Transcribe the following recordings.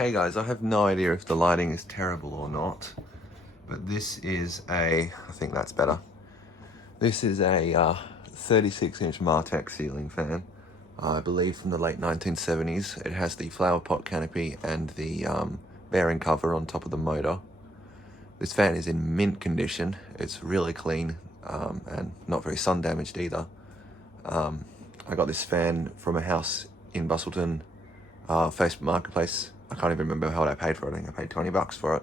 Hey guys, I have no idea if the lighting is terrible or not, but this is I think that's better. This is a 36-inch Martec ceiling fan, I believe from the late 1970s. It has the flower pot canopy and the bearing cover on top of the motor. This fan is in mint condition. It's really clean and not very sun damaged either. I got this fan from a house in Bustleton, Facebook Marketplace. I can't even remember how I paid for it. I think I paid $20 for it.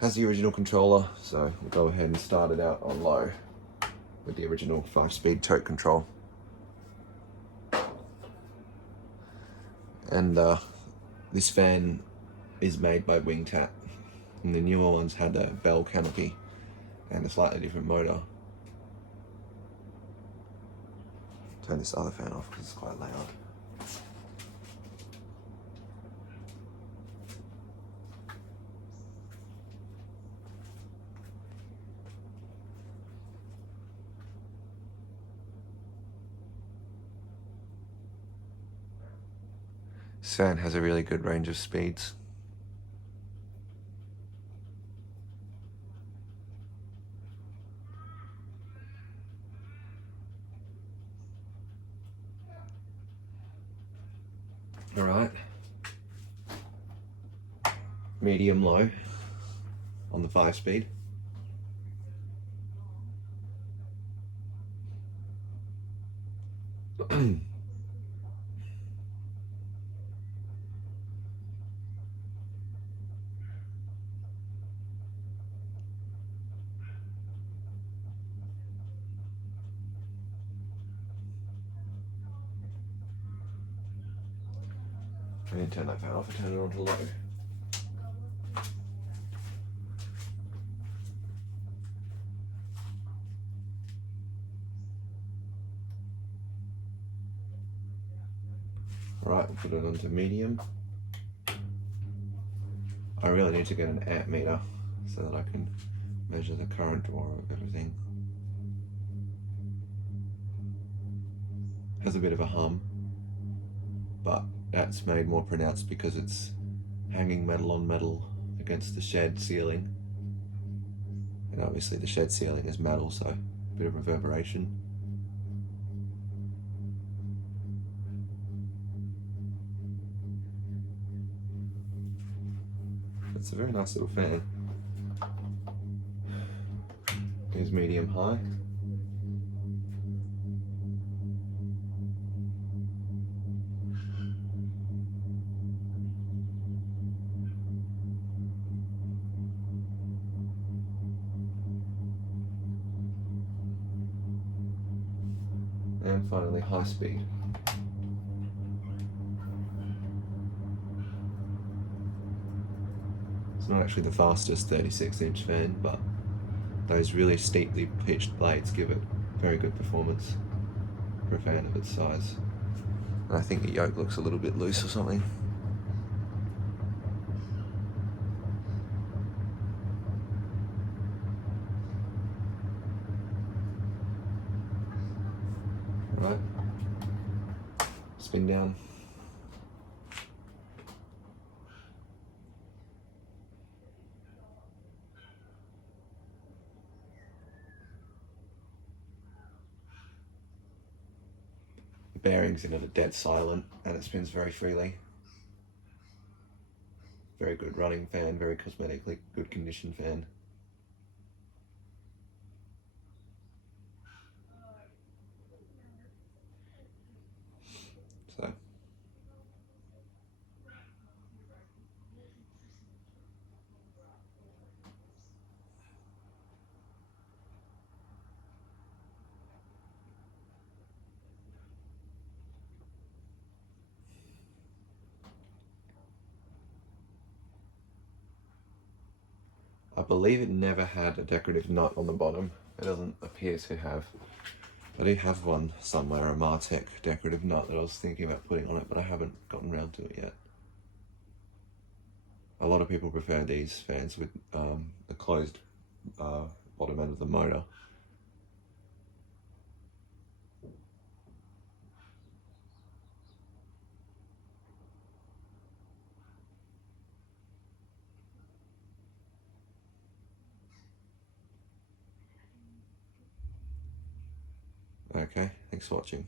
Has the original controller, so we'll go ahead and start it out on low with the original 5-speed tote control. And this fan is made by Wingtap, and the newer ones had a bell canopy and a slightly different motor. Turn this other fan off because it's quite loud. This fan has a really good range of speeds. Alright. Medium low on the 5-speed. I didn't turn that fan off, I turned it on to low. Right, we'll put it onto medium. I really need to get an amp meter so that I can measure the current or everything. Has a bit of a hum, but that's made more pronounced because it's hanging metal on metal against the shed ceiling. And obviously the shed ceiling is metal, so a bit of reverberation. It's a very nice little fan. Here's medium high. And finally high speed. It's not actually the fastest 36-inch fan, but those really steeply pitched blades give it very good performance for a fan of its size. And I think the yoke looks a little bit loose or something. Right, spin down. The bearings in it are dead silent and it spins very freely. Very good running fan, very cosmetically good condition fan. So I believe it never had a decorative nut on the bottom. It doesn't appear to have. I do have one somewhere, a Martec decorative nut that I was thinking about putting on it, but I haven't gotten around to it yet. A lot of people prefer these fans with the closed bottom end of the motor. Okay, thanks for watching.